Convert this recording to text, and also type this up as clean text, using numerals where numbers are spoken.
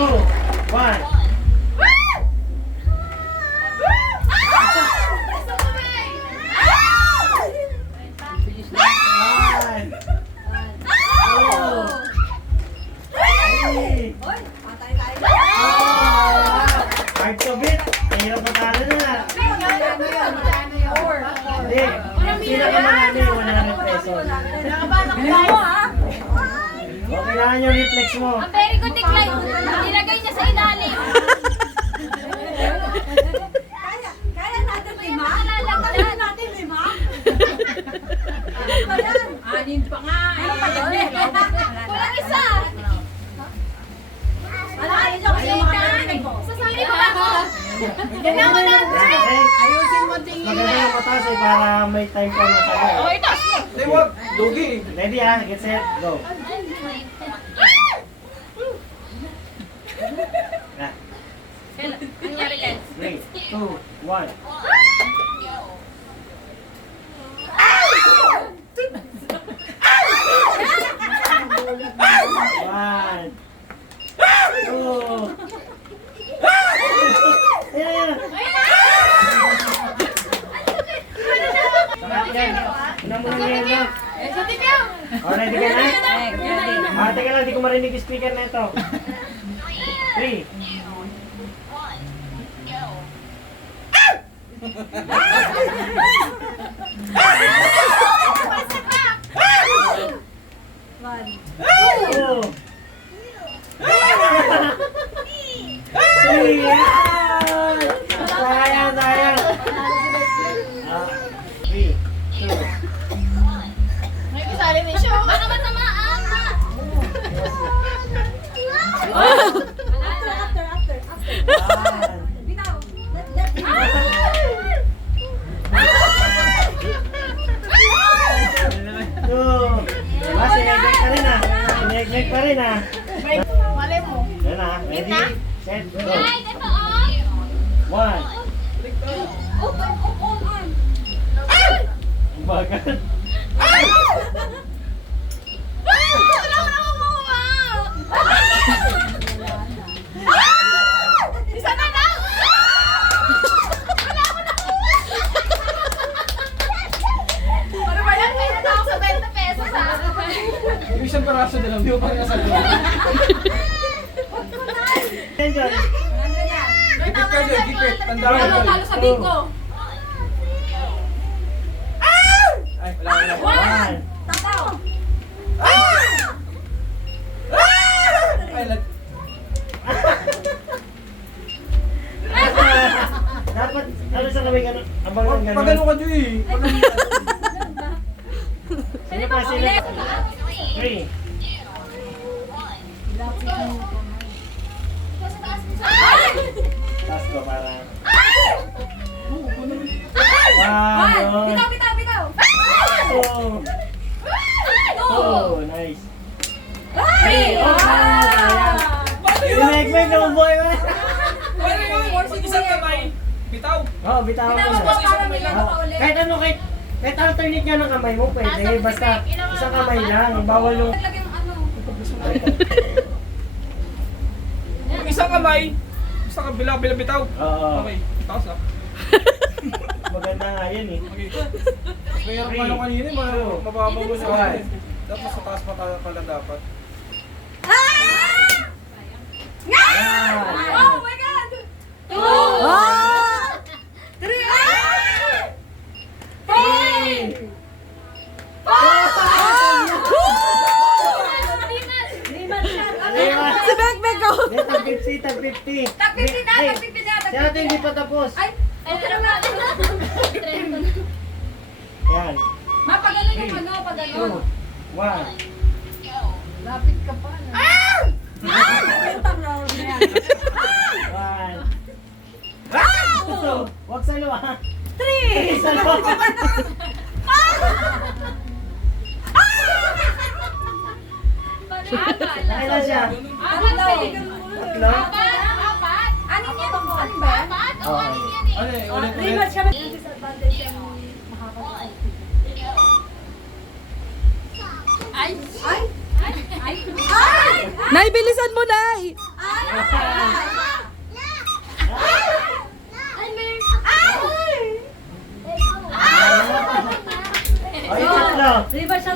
1. Hard to beat. Mahirap matalo na. Hindi. Sino ka manalo yung 100 pesos? O, kailangan yung reflex mo. Ang very good decline. Nilagay niya sa ilalim. Kaya natin lima? Kaya natin lima? Anin pa nga. Kulang isa. Sasali mo ako. Ganyan mo na. Ayusin mo tingin Maganda yung patas eh, para may time ka na sabi. Oh, ito. Hindi, wag. Lugi. Ready ha? Get set, go. Na. Nangyari guys. 3, 2, 1. One. Two. Ayan. Una muna yan, no? O, ready ka na? Teka lang, di ko marinig yung speaker na ito. 3. Two. Sayang, sayang. 3, 2. May kasali na siya. Baka matamaan. Bitaw. Sinegnek pa rin ah. Sinegnek pa rin ah. Mali mo. Yan ah. Ready, set, go. Guys, ito oh. 1. Ang bagat. Wala ko nakukuha. Isa na lang. Wala ko nakuha. Ano ba yan? Kaya na ako sa 20 pesos ha. Yung isang paraso na lang, di ko pa rin nasa lugar. Enjoy. Gipit ka dyan, gipit. Tandaan mo Talo, dyan. talo sa bingo. Ay, wala, wala. 1. Tataw. Ay, Dapat, ano sa kamay ganun? Abang lang ganun. pag ano ka dyan eh. Pag ano ka. Sino pa sila? 3. Taas ko para. Bitaw, bitaw, bitaw. Oh, nice. 3. Oh, sayang. Sinegnek na ang boy mo. Isang kamay. Bitaw. Oh, bitawan ko Bitaw mo na. para may laro ka ulit. Kahit ano, kahit alternate nga ng kamay mo, pwede. Basta isang kamay lang. Bawal yung... Lagyan ng ano. Isang kamay. Isang kabila, bitaw. Oo. Okay, taas ah. Maganda nga yun eh. Okay. Mayroon pa nung kanina, mababa mo sa kanina. Dapat sa taas pa pala dapat. Oh my God! 2! 3! 4! Si Bekbek ko! Tag 50, tag 50. Tag 50 na, tag 50 na, tag Si ate hindi pa tapos. Ay! Okay na ba? Yan. Mapagano yung ano, pagano. 2, 1. Lapit ka pa. Ah! Huwag sa luwa. 3! Sa luwa. Nakailan siya? Tatlo? Apat. Ano yan? Ano ba? Apat? Oo. Ano yan eh? Ano eh, ulit. Rematch kami. Yung disadvantage yung makakapag. Ay! Ay! Ay! Ay! Nay, bilisan mo, Nay! Ay! Ay, tatlo. Di ba siya